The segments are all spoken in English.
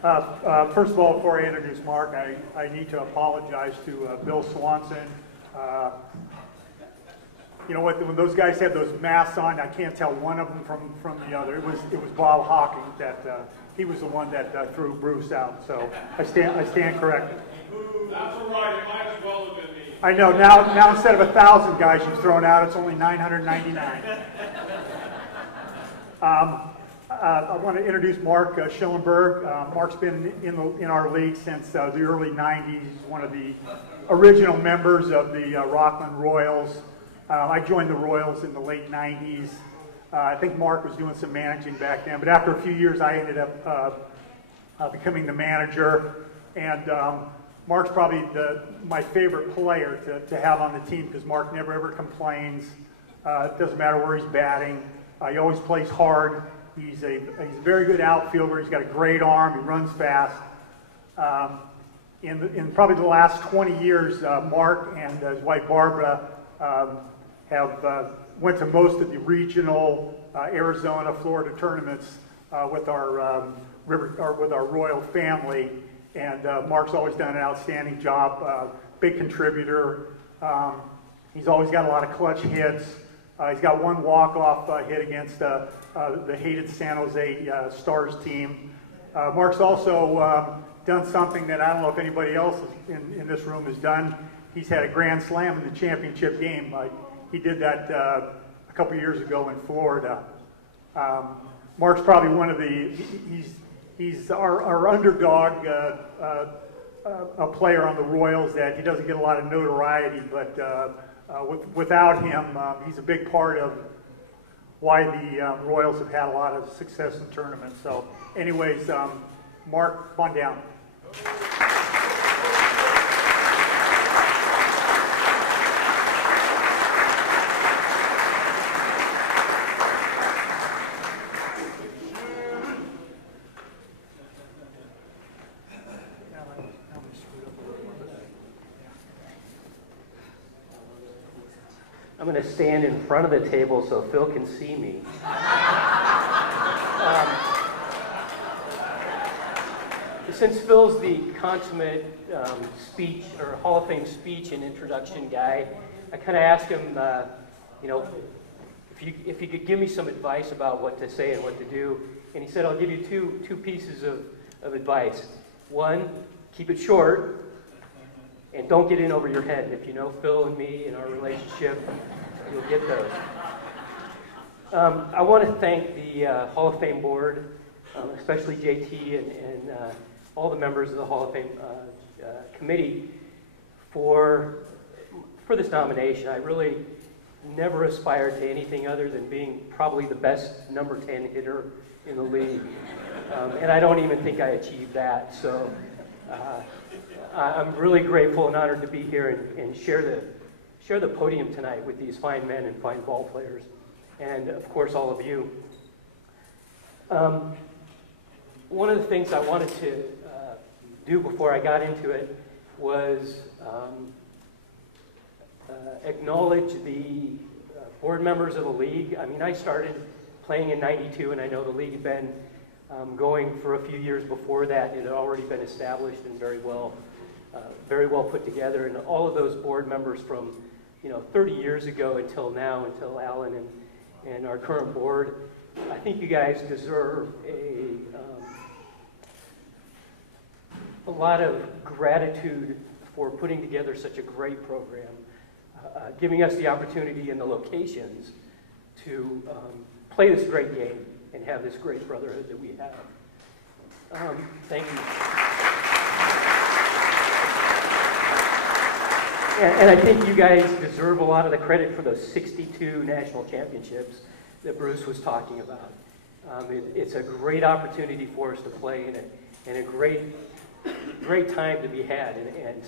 First of all, before I introduce Mark, I need to apologize to Bill Swanson. You know what? When those guys have those masks on, I can't tell one of them from the other. It was Bob Hawking that he was the one that threw Bruce out. So I stand corrected. That's all right. It might as well have been me. I know. Now instead of 1,000 guys you've thrown out, it's only 999. I want to introduce Mark Shillingburg. Mark's been in our league since the early 90s. He's one of the original members of the Rockland Royals. I joined the Royals in the late 90s. I think Mark was doing some managing back then, but after a few years I ended up becoming the manager. And Mark's probably my favorite player to have on the team because Mark never ever complains. It doesn't matter where he's batting. He always plays hard. He's a very good outfielder. He's got a great arm. He runs fast. In probably the last 20 years, Mark and his wife Barbara have went to most of the regional Arizona, Florida tournaments with our Royal family. And Mark's always done an outstanding job. Big contributor. He's always got a lot of clutch hits. He's got one walk-off hit against the hated San Jose Stars team. Mark's also done something that I don't know if anybody else in this room has done. He's had a grand slam in the championship game. He did that a couple years ago in Florida. Mark's probably one of the, he's our underdog, a player on the Royals that he doesn't get a lot of notoriety, but without him, he's a big part of why the Royals have had a lot of success in tournaments. So anyways, Mark, come on down. I'm going to stand in front of the table so Phil can see me. Since Phil's the consummate speech or Hall of Fame speech and introduction guy, I kind of asked him, you know, if you could give me some advice about what to say and what to do. And he said, I'll give you two pieces of advice. One, keep it short. And don't get in over your head. And if you know Phil and me and our relationship, you'll get those. I want to thank the Hall of Fame board, especially JT and all the members of the Hall of Fame committee for this nomination. I really never aspired to anything other than being probably the best number 10 hitter in the league. And I don't even think I achieved that. So. I'm really grateful and honored to be here and share the podium tonight with these fine men and fine ball players, and of course all of you. One of the things I wanted to do before I got into it was acknowledge the board members of the league. I mean, I started playing in '92, and I know the league had been going for a few years before that. It had already been established and very well put together. And all of those board members from 30 years ago until now, until Alan and our current board, I think you guys deserve a lot of gratitude for putting together such a great program, giving us the opportunity and the locations to play this great game and have this great brotherhood that we have. Thank you. And I think you guys deserve a lot of the credit for those 62 national championships that Bruce was talking about. It's a great opportunity for us to play and a great time to be had, and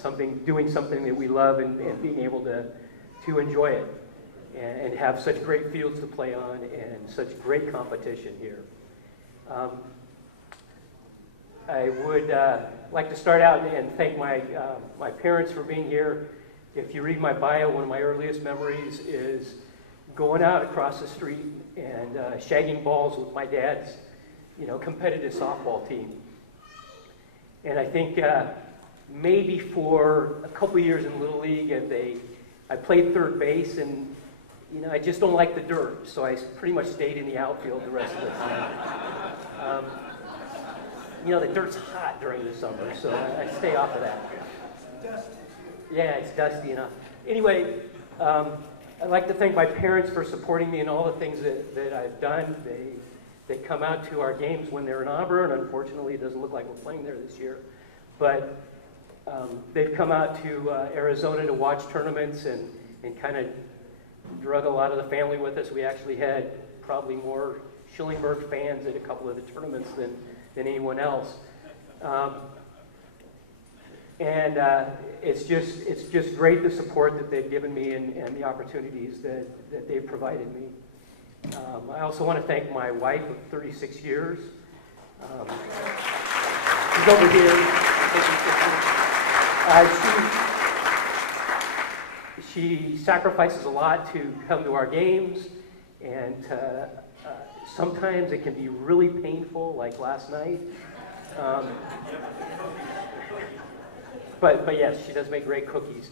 doing something that we love and being able to enjoy it. And have such great fields to play on and such great competition here. I would like to start out and thank my parents for being here. If you read my bio, one of my earliest memories is going out across the street and shagging balls with my dad's competitive softball team. And I think maybe for a couple years in Little League, I played third base, and I just don't like the dirt, so I pretty much stayed in the outfield the rest of the time. The dirt's hot during the summer, so I stay off of that. Dusty. Yeah, it's dusty enough. Anyway, I'd like to thank my parents for supporting me in all the things that I've done. They come out to our games when they're in Auburn. Unfortunately, it doesn't look like we're playing there this year. But they've come out to Arizona to watch tournaments and kind of drug a lot of the family with us. We actually had probably more Shillingburg fans at a couple of the tournaments than anyone else. And it's just great the support that they've given me and the opportunities that they've provided me. I also want to thank my wife of 36 years. She's over here. She sacrifices a lot to come to our games, and sometimes it can be really painful, like last night. But yes, she does make great cookies.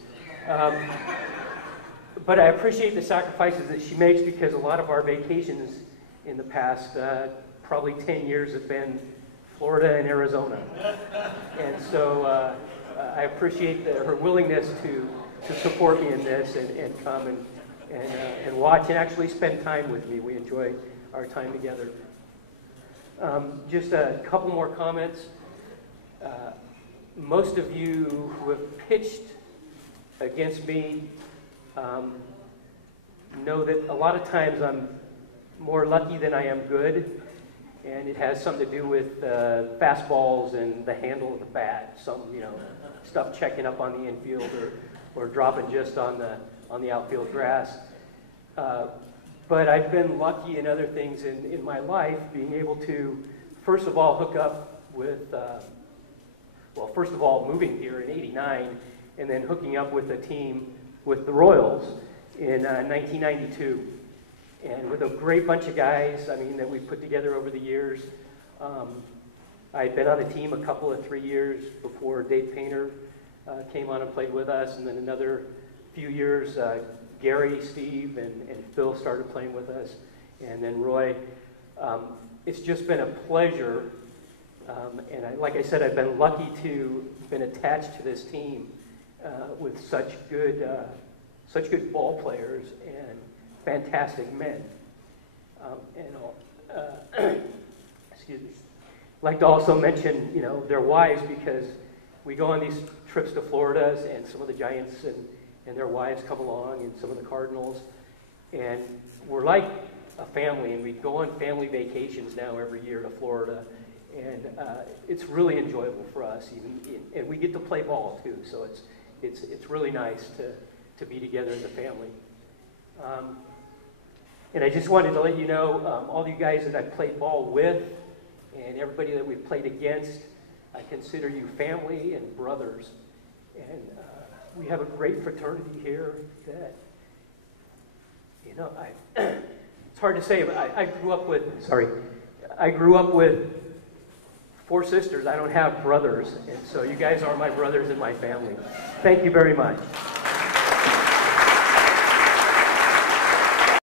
But I appreciate the sacrifices that she makes, because a lot of our vacations in the past probably 10 years have been Florida and Arizona. And so I appreciate her willingness to support me in this and come and watch and actually spend time with me. We enjoy our time together. Just a couple more comments. Most of you who have pitched against me know that a lot of times I'm more lucky than I am good, and it has something to do with fastballs and the handle of the bat. Some stuff checking up on the infield or dropping just on the outfield grass. But I've been lucky in other things in my life, being able to, first of all, hook up with, first of all, moving here in '89, and then hooking up with a team with the Royals in 1992. And with a great bunch of guys, that we've put together over the years. I'd been on the team a couple of 3 years before Dave Painter came on and played with us, and then another few years, Gary, Steve, and Phil started playing with us, and then Roy. It's just been a pleasure, and like I said, I've been lucky to been attached to this team with such good ball players and fantastic men. Excuse me. I'd like to also mention, their wives, because we go on these trips to Florida, and some of the Giants and their wives come along, and some of the Cardinals, and we're like a family, and we go on family vacations now every year to Florida, and it's really enjoyable for us, and we get to play ball too, so it's really nice to be together as a family. And I just wanted to let you know, all you guys that I've played ball with, and everybody that we've played against, I consider you family and brothers. And we have a great fraternity here that, it's hard to say, but I grew up with 4 sisters. I don't have brothers, and so you guys are my brothers in my family. Thank you very much.